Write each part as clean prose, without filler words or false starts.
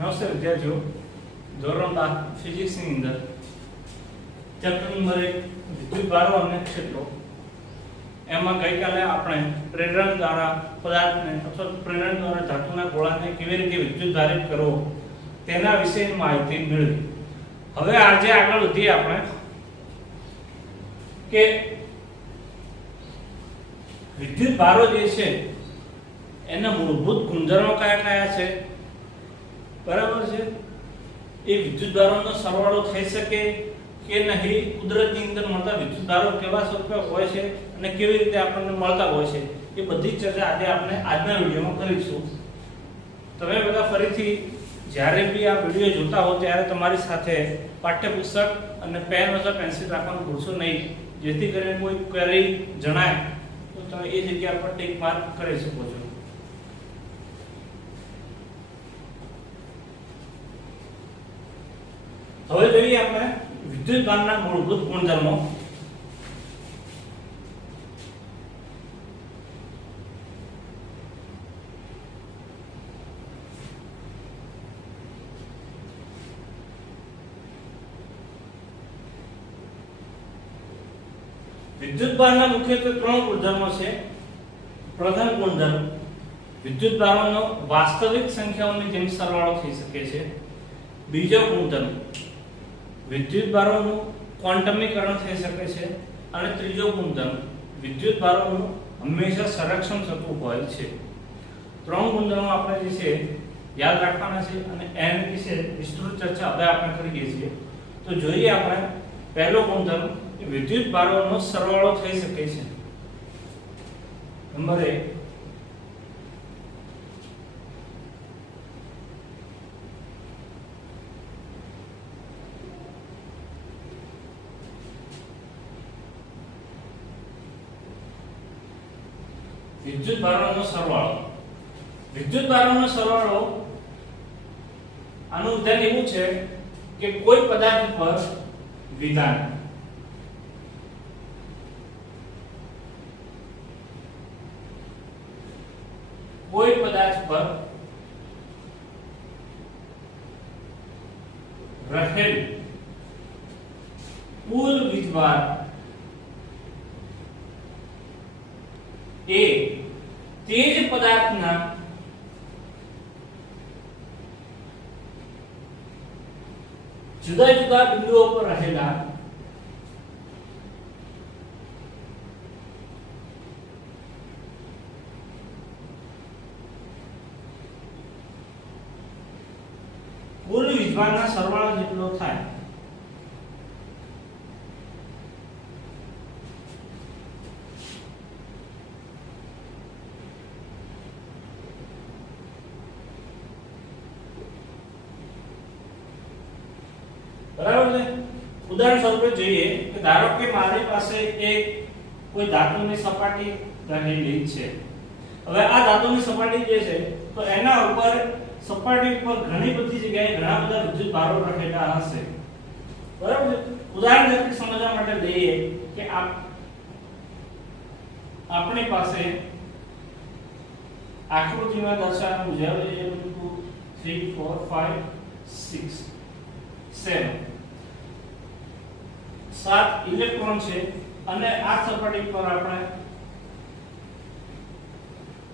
નમસ્તે વિદ્યાર્થીઓ, ધોરણ 12 ફિઝિક્સની અંદર ચેપ્ટર નંબર 1 વિદ્યુતભારો અને ક્ષેત્રો એમાં ગઈકાલે આપણે પ્રેરણ દ્વારા પદાર્થને અથવા પ્રેરણ દ્વારા ધાતુના ગોળાને કેવી રીતે વિદ્યુતભારિત કરવો તેના વિશેની માહિતી મેળવી. હવે આજે આગળ વધીએ આપણે કે વિદ્યુતભારો જે છે એના મૂળભૂત ગુણધર્મો કયા કયા છે. બરાબર છે. એ વિદ્યુતભારોનો સરવાળો થઈ શકે કે નહીં, કુદરતની અંદર મળતા વિદ્યુતભારો કેવા સ્વરૂપે હોય છે અને કેવી રીતે આપણને મળતા હોય છે, એ બધી ચર્ચા આજે આપણે આજના વિડીયોમાં કરીશું. તમે બધા ફરીથી જ્યારે બી આ વિડીયો જોતા હો ત્યારે તમારી સાથે પાઠ્યપુસ્તક અને પેન અથવા પેન્સિલ રાખવાનું ભૂલશો નહીં, જેથી કરીને કોઈ ક્વેરી જણાય તો તમે એ જગ્યા પર ટિક માર્ક કરી શકો છો. હવે જોઈએ આપણે વિદ્યુતભારના મૂળભૂત ગુણધર્મો. વિદ્યુતભારના મુખ્યત્વે 3 ગુણધર્મો છે. પ્રથમ ગુણધર્મ, વિદ્યુતભારોનો વાસ્તવિક સંખ્યાઓની જેમ સરવાળો થઈ શકે છે. બીજો ગુણધર્મ, વિદ્યુતભારોનું ક્વોન્ટમીકરણ થઈ શકે છે. અને ત્રીજો ગુણધર્મ, વિદ્યુતભારોનું હંમેશા સંરક્ષણ થતું હોય છે. 3 ગુણધર્મો આપણે જે છે યાદ રાખવાના છે અને એની વિશે વિસ્તૃત ચર્ચા હવે આપણે કરીએ છીએ. તો જોઈએ આપણે પહેલો ગુણધર્મ, વિદ્યુતભારોનો સરવાળો થઈ શકે છે. નંબર 1, વિદ્યુતભારોનો સરવાળો. વિદ્યુતભારોનો સરવાળો આનું ઉદાહરણ એવું છે કે કોઈ પદાર્થ પર વિધાન, કોઈ પદાર્થ પર રહેલ કુલ વીજભાર એ તે જ પદાર્થના જુદા જુદા બિંદુઓ પર રહેલા કુલ વીજભારના સરવાળા જેટલો થાય. બરાબર છે. ઉદાહરણ સ્વરૂપે જોઈએ કે ધારો કે મારી પાસે એક કોઈ ધાતુની સપાટી રહેલી છે. હવે આ ધાતુની સપાટી જે છે તો એના ઉપર સપાટી ઉપર ઘણી બધી જગ્યાએ ઘણા બધા વિદ્યુતભારો રહેલા હશે. બરાબર છે. ઉદાહરણ તરીકે સમજવા માટે લઈએ કે આપણી પાસે આકૃતિમાં દર્શાવ્યા મુજબ 1 2 3 4 5 6 7 ઇલેક્ટ્રોન છે અને આ સપાટી પર આપણે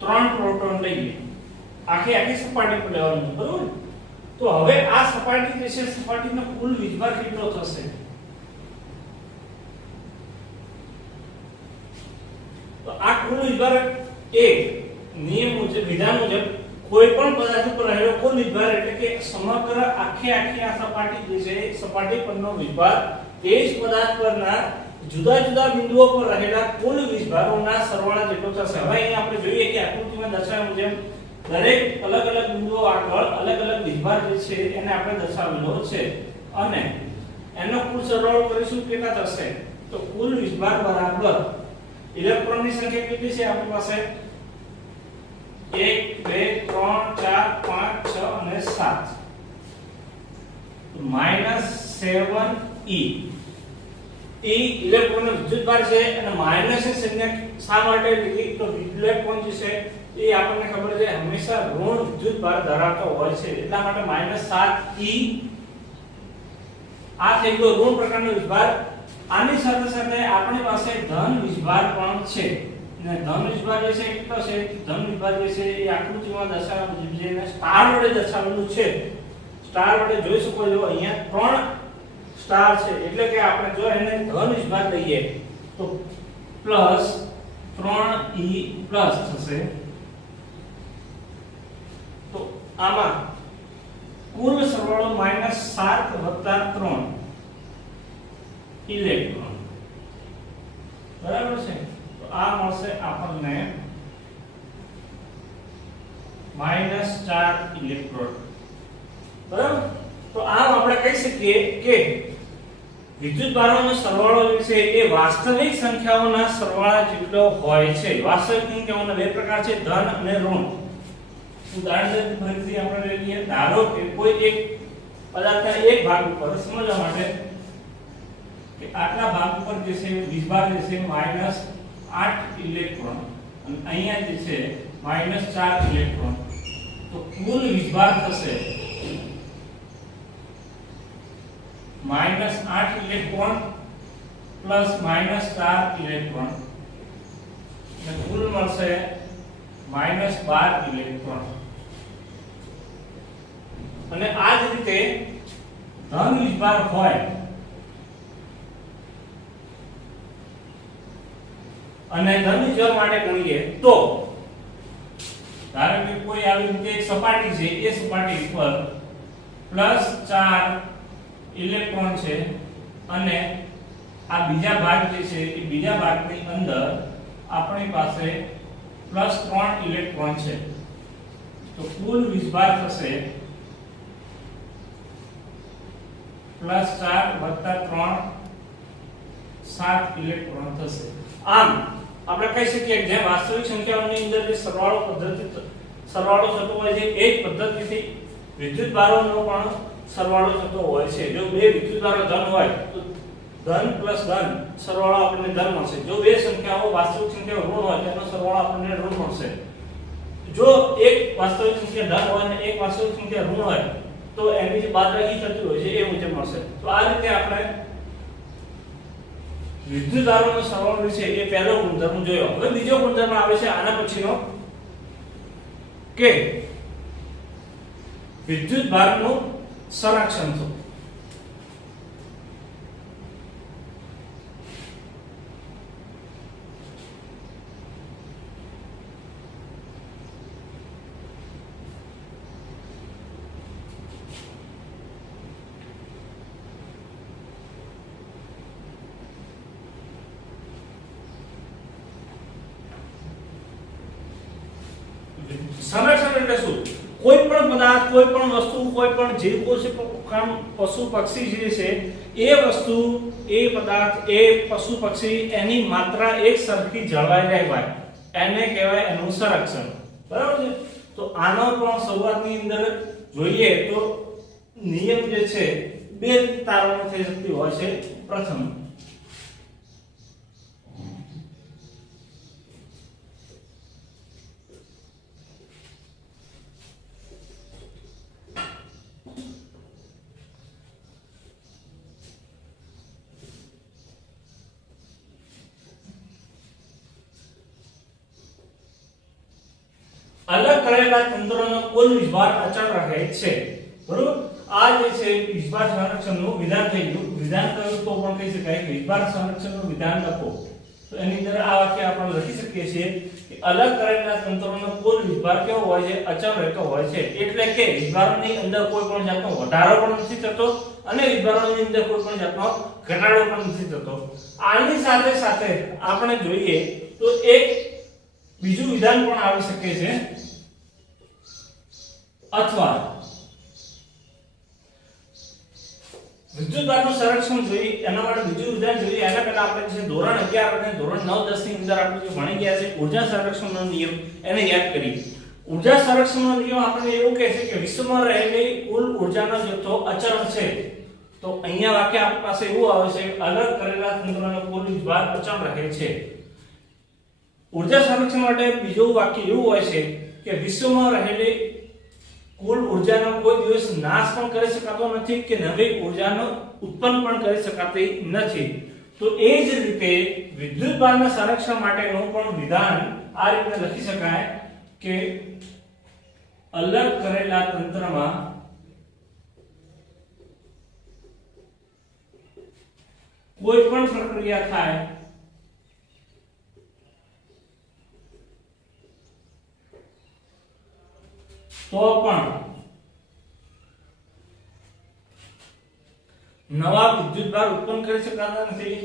3 પ્રોટોન લઈએ. આખી સપાટી પર લેવાનું, બરોબર. તો હવે આ સપાટી જે છે સપાટીનો કુલ વીજભાર કેટલો થશે? તો આ કુલ વીજભાર એક નિયમ મુજબ, વિધાન મુજબ કોઈ પણ પદાર્થ પર રહેલો કુલ વીજભાર એટલે કે સમગ્ર આખી આ સપાટી જે છે સપાટી પરનો વીજભાર તે જ પદાર્થ પરના જુદા જુદા બિંદુઓ પર રહેલા કુલ વીજભારોના સરવાળા જેટલો થશે. હવે અહીં આપણે જોઈએ કે આકૃતિમાં દર્શાવ્યા મુજબ દરેક અલગ અલગ બિંદુઓ આગળ અલગ અલગ વીજભાર જે છે એને આપણે દર્શાવેલો છે અને એનો કુલ સરવાળો કરીશું કેટલા થશે? તો કુલ વીજભાર બરાબર ઇલેક્ટ્રોનની સંખ્યા કેટલી છે આપણી પાસે? 1 2 3 4 5 6 અને 7 -7e E ઇલેક્ટ્રોનનો વિદ્યુતભાર છે અને માઈનસ ની સંજ્ઞા શા માટે લીધી તો ઇલેક્ટ્રોન જે છે એ આપણને ખબર છે હંમેશા ઋણ વિદ્યુતભાર ધરાવતો હોય છે એટલા માટે -7 E આ થઈ ગયો ઋણ પ્રકારનો વિજભાર આની સાથે સાથે આપણી પાસે ધન વિજભાર પણ છે અને ધન વિજભાર જે છે કેટલો છે ધન વિજભાર જે છે એ આકૃતિમાં દર્શાવેલું છે જેને સ્ટાર વડે દર્શાવેલું છે સ્ટાર વડે જોઈ શકો છો અહીંયા 3 સ્ટાર છે એટલે કે આપણે જો એને ધન વિજભાર લઈએ તો +3E+ થશે તો આમાં કુલ સરવાળો -7 + 3 ઇલેક્ટ્રોન બરાબર છે તો આ મળશે આપણને -4 ઇલેક્ટ્રોન બરાબર તો આમ આપણે કહી શકીએ કે વિદ્યુતભારોનો સરવાળો જે છે એ વાસ્તવિક સંખ્યાઓના સરવાળા જેટલો હોય છે વાસ્તવિક સંખ્યાઓના બે પ્રકાર છે ધન અને ઋણ ઉદાહરણ તરીકે આપણે લઈ લઈએ ધારો કે કોઈ એક પદાર્થના એક ભાગ ઉપર સમજવા માટે કે આટલા ભાગ ઉપર જે છે વિજભાર જે છે -8 ઇલેક્ટ્રોન અને અહીંયા જે છે -4 ઇલેક્ટ્રોન તો કુલ વિજભાર થશે -8 ઇલેક્ટ્રોન પ્લસ -4 ઇલેક્ટ્રોન અને કુલ મળશે -12 ઇલેક્ટ્રોન અને આ જ રીતે ધન વિજભાર હોય અને ધન વિજભાર માટે ગણીએ તો ધારો કે કોઈ આવી રીતે એક સપાટી છે એ સપાટી પર +4 ઇલેક્ટ્રોન છે અને આ બીજા ભાગ જે છે એ બીજા ભાગની અંદર આપણી પાસે +3 ઇલેક્ટ્રોન છે તો કુલ વિજભાર થશે +4 + 3 7 ઇલેક્ટ્રોન થશે આમ આપણે કહી શકીએ કે જે વાસ્તવિક સંખ્યાઓની અંદર જે સરવાળો થતો હોય છે એ જ પદ્ધતિથી વિદ્યુતભારોનો પણ સરવાળો થતો હોય છે જો બે વિદ્યુતભારો ધન હોય તો ધન પ્લસ ધન સરવાળો આપણને ધન મળશે જો બે સંખ્યાઓ વાસ્તવિક સંખ્યાઓ ઋણ હોય તેનો સરવાળો આપણને ઋણ મળશે જો એક વાસ્તવિક સંખ્યા ધન હોય અને એક વાસ્તવિક સંખ્યા ઋણ હોય તો એની જે બાદબાકી થતી હોય છે એ મુજબ મળશે તો આ રીતે આપણે વિદ્યુતભારોનો સરવાળો છે એ પહેલો ગુણધર્મ જોયો હવે બીજો ગુણધર્મ આવે છે આના પછીનો કે વિદ્યુતભારનું સંરક્ષણ થવું સંરક્ષણ એટલે શું કોઈ પણ પદાર્થ કોઈ પણ વસ્તુ કોઈ પણ જીવ પશુ પક્ષી જે છે એ વસ્તુ એ પદાર્થ એ પશુ પક્ષી એની માત્રા એક સરખી જળવાઈ રહેવાય એને કહેવાય એનું સંરક્ષણ બરાબર છે તો આનો પણ શરૂઆતની અંદર જોઈએ તો નિયમ જે છે બે તારણો થઈ શકતી હોય છે પ્રથમ અલગ કરેલા તંત્રોનો કુલ વિજભાર અચળ રહે છે બરોબર આ જે છે વિજભાર સંરક્ષણનું વિધાન થઈ ગયું વિધાન કહ્યું તો પણ કહી શકાય કે વિજભાર સંરક્ષણનું વિધાન લખો તો એની અંદર આ વાક્ય આપણે લખી શકીએ છીએ કે અલગ કરેલા તંત્રોનો કુલ વિજભાર કેવો હોય છે અચળ રહેતો હોય છે એટલે કે વિજભારોની અંદર કોઈ પણ જાતનો વધારો પણ નથી થતો અને વિજભારોની અંદર કોઈ પણ જાતનો ઘટાડો પણ નથી થતો આની સાથે સાથે આપણે જોઈએ તો એક બીજું વિધાન પણ આવી શકે છે અથવા વિદ્યુતભારનું સંરક્ષણ જોઈએ એના માટે બીજું વિધાન જોઈએ એના પહેલા આપણે જે ધોરણ 11 અને ધોરણ 9 10 ની અંદર આપણે જે ભણી ગયા છે ઊર્જા સંરક્ષણનો નિયમ એને યાદ કરીએ ઊર્જા સંરક્ષણનો નિયમ આપણે એવું કહે છે કે વિશ્વમાં રહેલી કુલ ઊર્જાનો જથ્થો અચળ છે તો અહીંયા વાક્ય આપણી પાસે એવું આવે છે અલગ કરેલા તંત્રનો કુલ વીજભાર અચળ રહે છે. ઊર્જા સંરક્ષણ માટે બીજું વાક્ય એવું હોય છે કે વિશ્વમાં રહેલી કુલ ઊર્જાનો કોઈ દિવસ નાશ પણ કરી શકાતો નથી કે નવી ઊર્જાનો ઉત્પન્ન પણ કરી શકાતી નથી. તો એ જ રીતે વિદ્યુત ભારના સંરક્ષણ માટેનું પણ વિધાન આ રીતે લખી શકાય કે અલગ કરેલા તંત્રમાં કોઈ પણ પ્રક્રિયા થાય તો પણ નવા વિદ્યુત ભાર ઉત્પન્ન કરી શકાતા નથી.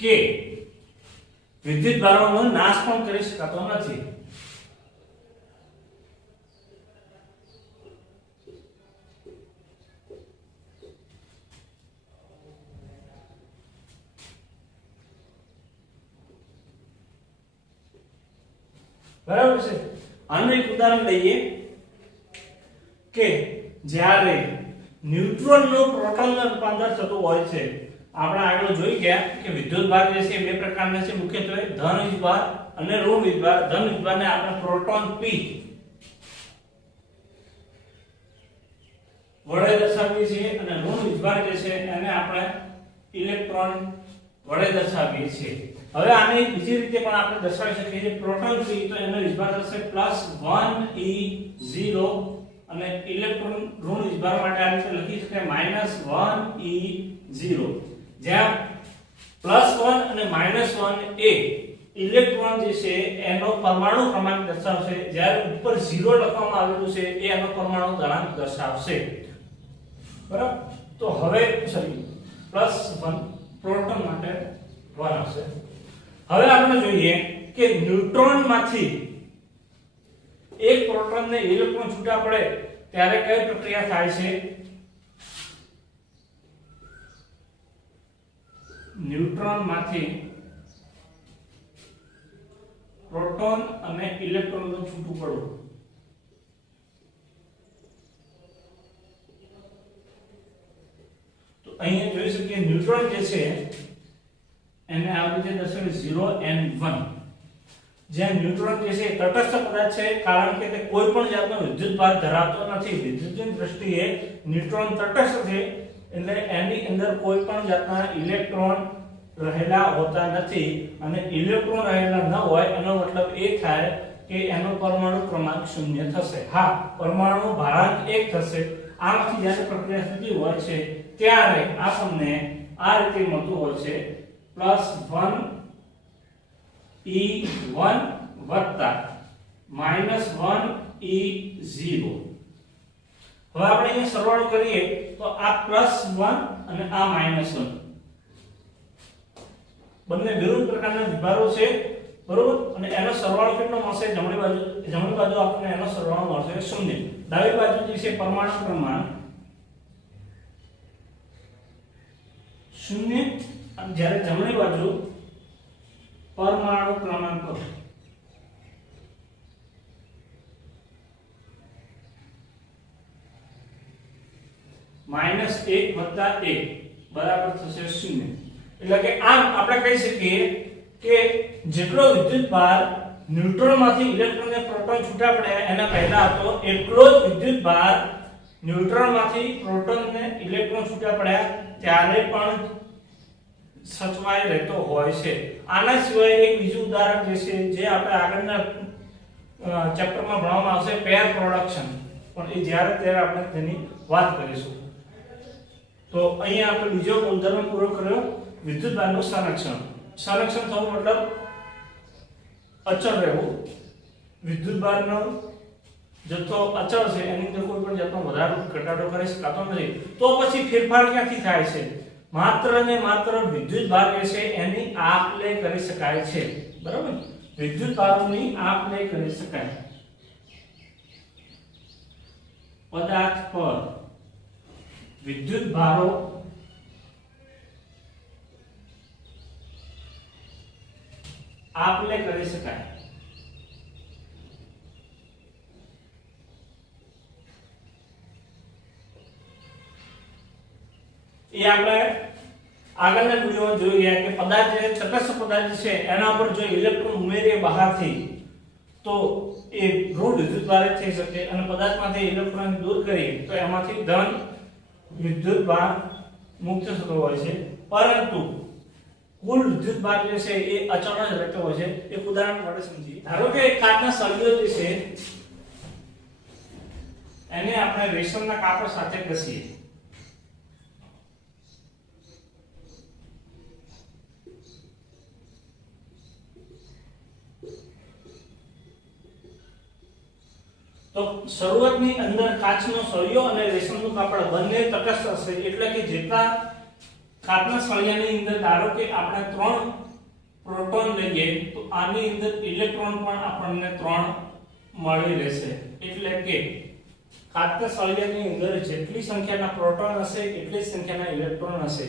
કે વિદ્યુત ભારોનો નાશ પણ કરી શકાતો નથી. બરાબર છે. આનું એક ઉદાહરણ લઈએ કે જ્યારે ન્યુટ્રોનનું પ્રોટોનમાં રૂપાંતર થતું હોય છે. આપણે આગળ જોઈ ગયા કે વિદ્યુત ભાર જે છે બે પ્રકારના છે, મુખ્યત્વે ધન વીજભાર અને ઋણ વીજભાર. ધન વીજભારને આપણે પ્રોટોન P વડે દર્શાવીએ છીએ અને ઋણ વીજભાર જે છે એને આપણે ઇલેક્ટ્રોન વડે દર્શાવીએ છીએ. હવે આને બીજી રીતે પણ આપણે દર્શાવી શકીએ છીએ. પ્રોટોન P તો એનો વીજભાર થશે +1e0 અને ઇલેક્ટ્રોન ઋણ વીજભાર માટે આ રીતે લખી શકાય -1e0. જ્યાં +1 અને -1 એ ઇલેક્ટ્રોન જે છે એનો પરમાણુ ક્રમાંક દર્શાવશે, જ્યારે ઉપર 0 લખવામાં આવેલું છે એ એનો પરમાણુ ક્રમાંક દર્શાવશે. બરાબર. તો હવે સોરી +1 પ્રોટોન માટે 1 આવશે. હવે આપણે જોઈએ કે ન્યુટ્રોનમાંથી એક પ્રોટોનને ઇલેક્ટ્રોન છૂટા પડે ત્યારે કઈ પ્રક્રિયા થાય છે? ન્યુટ્રોનમાંથી પ્રોટોન અને ઇલેક્ટ્રોનનું છૂટું પડવું. તો અહીંયા જોઈ શકીએ ન્યુટ્રોન જે છે એને આ રીતે દર્શાવે 0 and 1. જ્યાં ન્યુટ્રોન જે છે તટસ્થ પદાર્થ છે, કારણ કે તે કોઈ પણ જાતનો વિદ્યુત ભાર ધરાવતો નથી. વિદ્યુતની દ્રષ્ટિએ ન્યુટ્રોન તટસ્થ છે, એટલે એની અંદર કોઈ પણ જાતના ઇલેક્ટ્રોન રહેલા હોતા નથી. અને ઇલેક્ટ્રોન રહેલા ન હોય એનો મતલબ એ થાય કે એનો પરમાણુ ક્રમાંક 0 થશે. હા, પરમાણુ ભારાંક 1 થશે. આમાંથી જ્યારે પ્રક્રિયા થતી હોય છે ત્યારે આપણને આ રીતે મળતું હોય છે +1e1 વત્તા -1e0. હવે આપણે અહીંયા સરવાળો કરીએ તો આ +1 અને આ -1 બંને વિરુદ્ધ પ્રકારના વિભારો છે. બરોબર. અને એનો સરવાળો કેટલો મળશે? જમણી બાજુ આપણને એનો સરવાળો મળશે 0. ડાબી બાજુ જે છે પરમાણુ ક્રમાંક 0 અને જ્યારે જમણી બાજુ પરમાણુ ક્રમાંક -1 વત્તા 1 બરાબર થશે 0. એટલે કે આમ આપણે કહી શકીએ કે જેટલો વિદ્યુત ભાર ન્યુટ્રોનમાંથી ઇલેક્ટ્રોન અને પ્રોટોન છૂટા પડ્યા એના પહેલા હતો, એટલો જ વિદ્યુત ભાર ન્યુટ્રોનમાંથી પ્રોટોન અને ઇલેક્ટ્રોન છૂટા પડ્યા ત્યારે પણ સચવાઈ રહેતો હોય છે. આના સિવાય એક બીજું ઉદાહરણ જે છે જે આપણે આગળના ચેપ્ટરમાં ભણવામાં આવશે, પેર પ્રોડક્શન, પણ એ જ્યારે ત્યારે આપણે તેની વાત કરીશું. તો અહીંયા આપણે બીજો ગુણધર્મ પૂરો કર્યો, વિદ્યુત ભારનું સંરક્ષણ. સંરક્ષણ થવું મતલબ અચળ રહેવું. વિદ્યુત ભારનો જથ્થો અચળ છે, એની અંદર કોઈ પણ જાતનો વધારો ઘટાડો કરી શકાતો નથી. તો પછી ફેરફાર ક્યાંથી થાય છે? માત્ર ને માત્ર વિદ્યુત ભાર જે છે એની આપ-લે કરી શકાય છે. બરાબર. વિદ્યુત ભારોની આપ-લે કરી શકાય. પદાર્થ પર વિદ્યુત ભારો એ આપણે આગળના વિડિયોમાં જોઈ ગયા કે પદાર્થ જે તટસ્થ પદાર્થ છે એના પર જો ઇલેક્ટ્રોન ઉમેરીએ બહારથી તો એ ઋણ વિદ્યુતભાર થઈ શકે અને પદાર્થમાંથી ઇલેક્ટ્રોન દૂર કરીએ તો એમાંથી ધન વિદ્યુતભાર મુક્ત થતો હોય છે, પરંતુ કુલ વિદ્યુતભાર જે છે એ અચળ જ રહેતો હોય છે। એક ઉદાહરણ વડે સમજીએ। ધારો કે એક કાચના સળિયો જે છે એને આપણે રેશમના કાપડ સાથે ઘસીએ તો શરૂઆતની અંદર કાચનો સળિયો અને રેશમનું કાપડ બંને તટસ્થ હશે, એટલે કે જેટલા કાચના સળિયાની અંદર ધારો કે આપણે 3 પ્રોટોન લઈએ તો આની અંદર ઇલેક્ટ્રોન પણ આપણને 3 મળી રહેશે, એટલે કે કાચના સળિયાની અંદર જેટલી સંખ્યાના પ્રોટોન હશે એટલી સંખ્યાના ઇલેક્ટ્રોન હશે।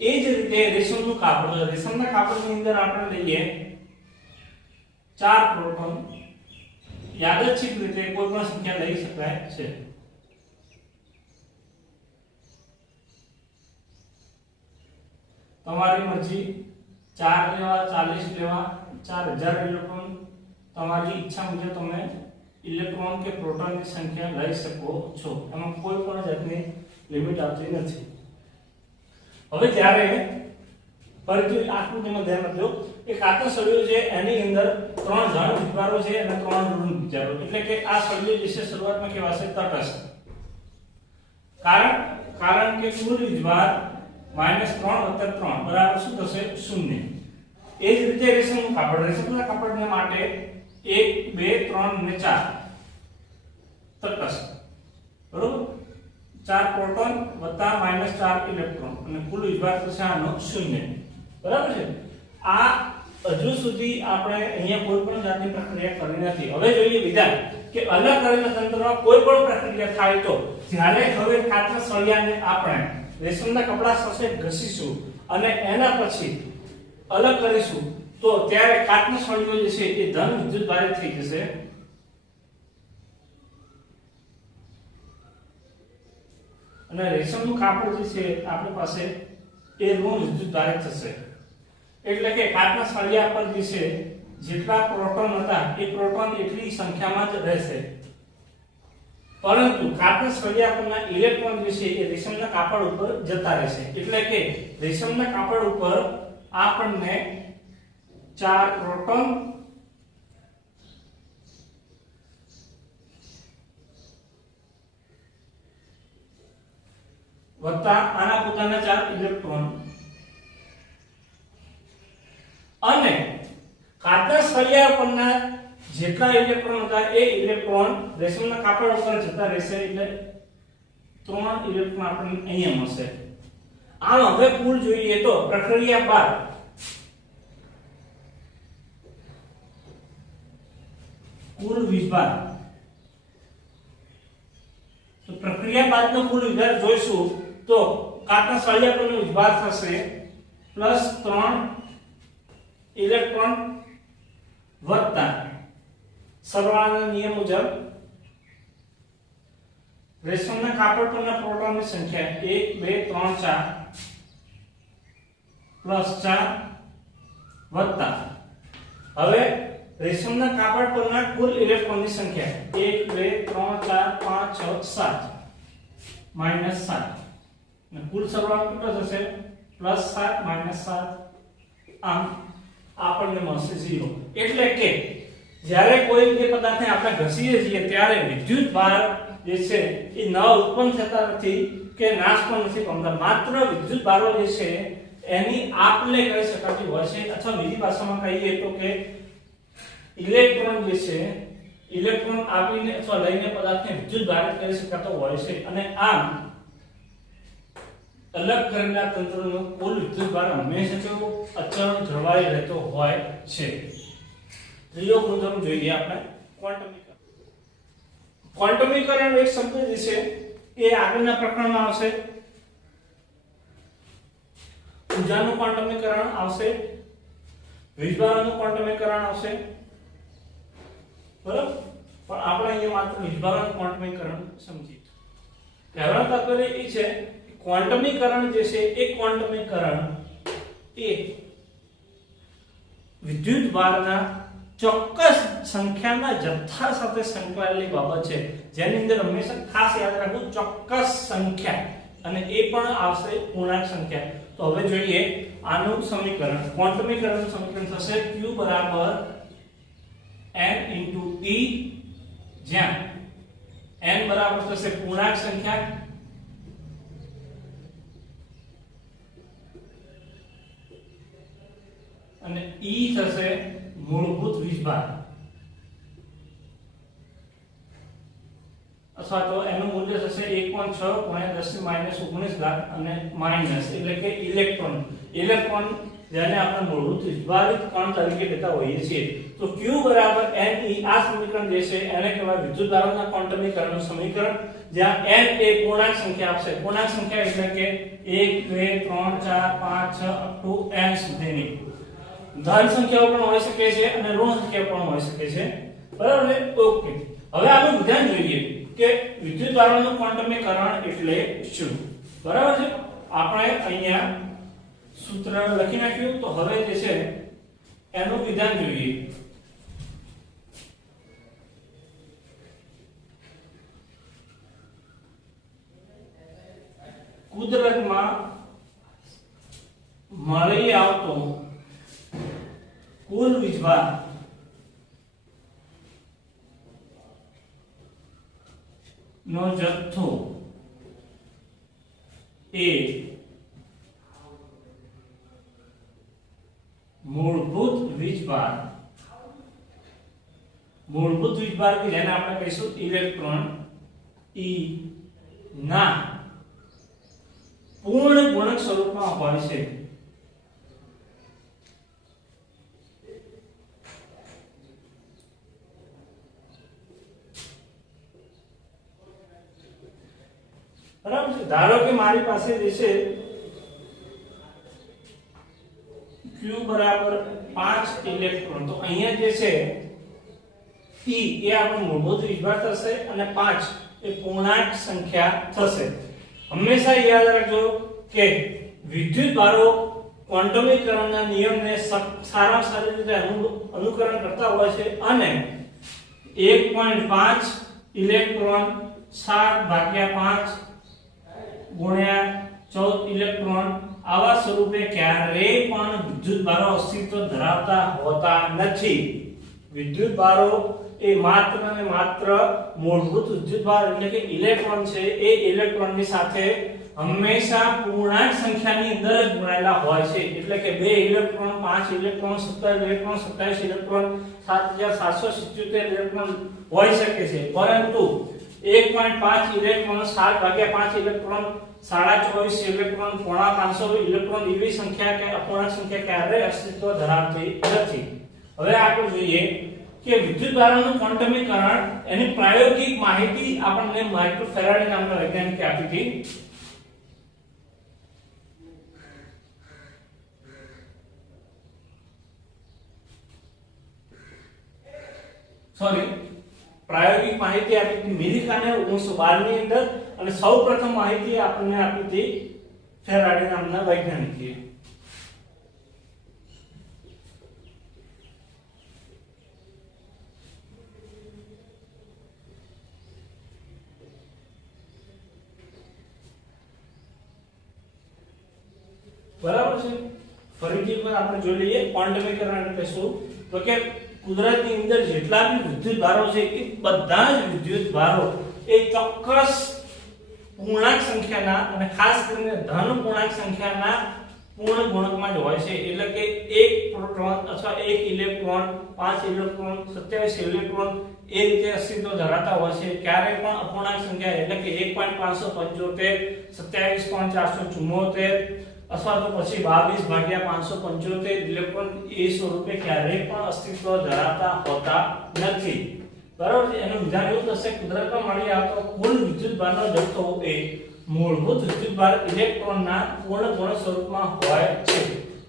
એ જ રીતે રેશમનું કાપડ, રેશમના કાપડની અંદર આપણે લઈએ 4 પ્રોટોન, યાદચ્છિક રીતે કોઈ પણ સંખ્યા લઈ શકાય છે। તમારી મરજી 4 લેવા, 40 લેવા, 4000 ઇલેક્ટ્રોન, તમારી ઈચ્છા મુજબ તમે ઇલેક્ટ્રોન કે પ્રોટોનની સંખ્યા લઈ શકો છો, એમાં કોઈ પણ જાતની લિમિટ આવતી નથી। હવે જ્યારે ફરીથી આકૃતિમાં ધ્યાન આપજો કે કાચનો સળિયો છે એની અંદર 3 ધન વિદ્યુતભારો છે અને 3 ઋણ વિદ્યુતભારો, એટલે કે આ સળિયો જે છે શરૂઆતમાં કહેવાશે તટસ્થ, કારણ કે કુલ વિદ્યુતભાર -3 + 3 બરાબર શું થશે? 0। એ જ રીતે રેશમનું કાપડ, રેશમના કાપડને માટે 1 2 3 અને 4 તટસ્થ, બરોબર, 4 પ્રોટોન વત્તા -4 ઇલેક્ટ્રોન અને કુલ વિદ્યુતભાર થશે આનો 0, બરાબર છે। આ હજુ સુધી આપણે અહીંયા કોઈ પણ જાતની પ્રક્રિયા કરી નથી। હવે જોઈએ વિધાન કે અલગ કરેલા તંત્રમાં કોઈ પણ પ્રક્રિયા થાય તો જ્યારે હવે કાચના સળિયાને આપણે રેશમના કપડા સાથે ઘસીશું અને એના પછી અલગ કરીશું તો ત્યારે કાચનો સળિયો જે છે એ ધન વિદ્યુતભારે થઈ જશે અને રેશમનું કાપડ જે છે આપણી પાસે એ ઋણ વિદ્યુતભારે થશે, એટલે કે કાચના સળિયા પર જે છે જેટલા પ્રોટોન હતા એ પ્રોટોન એટલી સંખ્યામાં જ રહેશે, પરંતુ કાચના સળિયા પરના ઇલેક્ટ્રોન જે છે એ રેશમના કાપડ ઉપર જતા રહેશે, એટલે કે રેશમના કાપડ ઉપર આપણને 4 પ્રોટોન વત્તા આના પોતાના 4 ઇલેક્ટ્રોન અને કાચના સળિયા પરના જેટલા ઇલેક્ટ્રોન હતા એ ઇલેક્ટ્રોન રેશમના કાપડ ઉપર જતા રહેશે, એટલે 3 ઇલેક્ટ્રોન આપણને અહીંયા મળશે। આમ હવે કુલ જોઈએ તો પ્રક્રિયા બાદ કુલ વિદ્યુતભાર, તો પ્રક્રિયા બાદનો કુલ વિદ્યુતભાર જોઈશું તો કાચના સળિયા પરનો વિદ્યુતભાર થશે +3 ઇલેક્ટ્રોન વત્તા સરવાળાના નિયમ મુજબ રેશમના કાપડ પરના પ્રોટોનની સંખ્યા 1 2 3 4 +4 વત્તા હવે રેશમના કાપડ પરના કુલ ઇલેક્ટ્રોનની સંખ્યા 1 2 3 4 5 6 7 -7 અને કુલ સરવાળો કેટલો થશે? +7 -7, આમ આપણને મળશે 0, એટલે કે જ્યારે કોઈ બે પદાર્થને આપણે ઘસીએ છીએ ત્યારે વિદ્યુતભાર જે છે એ ન ઉત્પન્ન થતા નથી કે નાશ પણ નથી પામતા, માત્ર વિદ્યુતભારો જે છે એની આપલે કરી શકાતી હોય છે, અથવા બીજી ભાષામાં કહીએ તો કે ઇલેક્ટ્રોન જે છે ઇલેક્ટ્રોન આપીને અથવા લઈને પદાર્થને વિદ્યુતભારિત કરી શકાતો હોય છે, અને આમ અલગ કરેલા તંત્રનો કુલ વિદ્યુતભાર હંમેશા કેવો અચળ જળવાઈ રહેતો હોય છે। ત્રીજો ગુણધર્મ જોઈએ આપણે ક્વોન્ટમીકરણ। ક્વોન્ટમીકરણ એક શબ્દ જે છે એ આગળના પ્રકરણમાં આવશે, ઊર્જાનું ક્વોન્ટમીકરણ આવશે, વીજભારનું ક્વોન્ટમીકરણ આવશે, બરાબર, પણ આપણે અહીંયા માત્ર વીજભારનું ક્વોન્ટમીકરણ સમજીએ। કહેવાનો તાત્પર્ય એ છે ક્વોન્ટમીકરણ જે છે એ ક્વોન્ટમીકરણ એ વિદ્યુત ભારના ચોક્કસ સંખ્યાના જથ્થા સાથે સંકળાયેલી બાબત છે, જેની અંદર હંમેશા ખાસ યાદ રાખવું ચોક્કસ સંખ્યા, અને એ પણ આવશે પૂર્ણાંક સંખ્યા. તો હવે જોઈએ આનું સમીકરણ. ક્વોન્ટમીકરણનું સમીકરણ થશે q બરાબર n * e, જ્યાં n બરાબર થશે પૂર્ણાંક સંખ્યા અને e થશે મૂળભૂત વીજભાર, અથવા તો એનું મૂલ્ય થશે 1.6 × 10⁻−19 અને માઈનસ એટલે કે ઇલેક્ટ્રોન. ઇલેક્ટ્રોન જેને આપણે મૂળભૂત વીજભારિત કણ તરીકે લેતા હોઈએ છીએ. તો q બરાબર ne, આ સમીકરણ જે છે એને કહેવાય વિદ્યુતભારોના ક્વોન્ટમીકરણનું સમીકરણ, જ્યાં n એ પૂર્ણાંક સંખ્યા આપશે. પૂર્ણાંક સંખ્યા એટલે કે 1 2 3 4 5 6 અપ ટુ n સુધીની. ધન સંખ્યાઓ પણ હોઈ શકે છે અને ઋણ સંખ્યાઓ પણ હોઈ શકે છે, બરાબર ને? ઓકે, હવે આપણે વિધાન જોઈએ કે વિદ્યુતભારોનું ક્વોન્ટમીકરણ એટલે શું, બરાબર છે? આપણે અહીંયા સૂત્ર લખી નાખ્યું. તો હવે જે છે એનું વિધાન જોઈએ. કુદરતમાં મળી આવતો કુલ વીજભાર નો જથ્થો એ મૂળભૂત વીજભાર કે જેને આપણે કહીશું ઇલેક્ટ્રોન e ના પૂર્ણ ગુણક સ્વરૂપમાં હોય છે. બરાબર છે? ધારો કે મારી પાસે જે છે q બરાબર 5 ઇલેક્ટ્રોન, તો અહીંયા જે છે e એ આપણો મૂળભૂત વીજભાર થશે અને 5 એ પૂર્ણાંક સંખ્યા થશે. હંમેશા યાદ રાખજો કે વિદ્યુતભારો ક્વોન્ટમીકરણના નિયમને સારામાં સારી રીતે અનુકરણ કરતા હોય છે અને 1.5 ઇલેક્ટ્રોન 7/5 ગુણ્યા 14 ઇલેક્ટ્રોન આવા સ્વરૂપે ક્યારેય પણ વિદ્યુતભારો અસ્તિત્વ ધરાવતા હોતા નથી. વિદ્યુતભારો એ માત્ર ને માત્ર મૂળભૂત વિદ્યુતભાર એટલે કે ઇલેક્ટ્રોન છે, એ ઇલેક્ટ્રોનની સાથે હંમેશા પૂર્ણાંક સંખ્યાની અંદર જ ગુણાયેલા હોય છે. એટલે કે 2 electron 5 electron 17 electron 27 electron 7777 electron હોઈ શકે છે, પરંતુ 1.5 ઇલેક્ટ્રોન 7/5 ઇલેક્ટ્રોન 24.5 ઇલેક્ટ્રોન 500 ઇલેક્ટ્રોન એવી સંખ્યા કે અપૂર્ણાંક સંખ્યા ક્યારેય અસ્તિત્વ ધરાવતી નથી. હવે આગળ જોઈએ કે વિદ્યુતભારોનું ક્વોન્ટમીકરણ એની પ્રાયોગિક માહિતી આપણને માઇકલ ફેરાડે નામના વૈજ્ઞાનિકે આપી હતી. પ્રાયોગિક માહિતી આપી હતી મિલિકાને 1912 ની અંદર, અને સૌપ્રથમ માહિતી આપણને આપી હતી ફેરાડે નામના વૈજ્ઞાનિકે. બરાબર છે? ફરીથી એકવાર આપણે જોઈ લઈએ ક્વોન્ટમીકરણ એટલે શું. તો કે કુદરતની અંદર જેટલા બી વિદ્યુતભારો છે એ બધા જ વિદ્યુતભારો એ ચોક્કસ પૂર્ણાંક સંખ્યાના અને ખાસ કરીને ધન પૂર્ણાંક સંખ્યાના પૂર્ણ ગુણકમાં જ હોય છે. એટલે કે 1 પ્રોટોન અથવા 1 ઇલેક્ટ્રોન 5 ઇલેક્ટ્રોન 27 ઇલેક્ટ્રોન એ રીતે અસ્તિત્વ ધરાવતા હોય છે. ક્યારેય પણ અપૂર્ણાંક સંખ્યા એટલે કે 1.575 27.474 અથવા તો પછી 22/575 ઇલેક્ટ્રોન એ સ્વરૂપે ક્યારેય પણ અસ્તિત્વ ધરાવતા હોતા નથી. બરાબર છે? એનું વિધાન એવું થશે કુદરતમાં મળી આવતો કુલ વિદ્યુતભારનો જથ્થો એ મૂળભૂત વિદ્યુતભાર ઇલેક્ટ્રોનના પૂર્ણ ગુણક સ્વરૂપમાં હોય છે.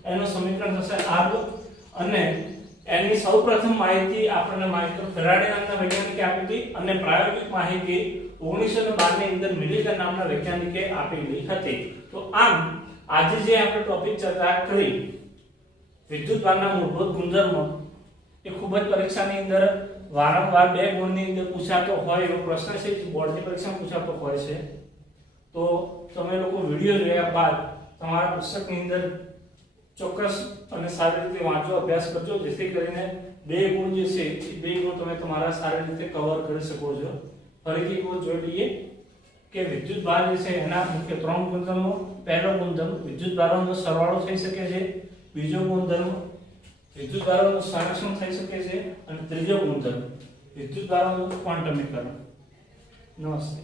એનું સમીકરણ થશે આ, અને એની સૌપ્રથમ માહિતી આપણને માઇકલ ફેરાડે નામના વૈજ્ઞાનિકે આપી હતી અને પ્રાયોગિક માહિતી 1912 ની અંદર મિલિટર નામના વૈજ્ઞાનિકે આપેલી હતી. તો આમ આજે જે આપણે ટોપિક ચર્ચા કરી વિદ્યુતભારના મૂળભૂત ગુણધર્મો એ ખૂબ જ પરીક્ષાની અંદર વારંવાર 2 ગુણની અંદર પૂછાતો હોય એવો પ્રશ્ન છે, જે બોર્ડની પરીક્ષામાં પૂછાતો હોય છે. તો તમે લોકો વિડિયો જોયા બાદ તમારા પુસ્તકની અંદર ચોક્કસ અને સારી રીતે વાંચો, અભ્યાસ કરજો, જેથી કરીને 2 ગુણ જે છે એ 2 ગુણ તમે તમારા સારી રીતે કવર કરી શકો છો. ફરીથી કોઈ જોઈ લઈએ કે વિદ્યુતભાર જે છે એના મુખ્ય 3 ગુણધર્મો. પહેલો ગુણધર્મ વિદ્યુતભારોનો સરવાળો થઈ શકે છે. બીજો ગુણધર્મ વિદ્યુતભારોનું સંરક્ષણ થઈ શકે છે. અને ત્રીજો ગુણધર્મ વિદ્યુતભારોનું ક્વોન્ટમીકરણ. નમસ્તે.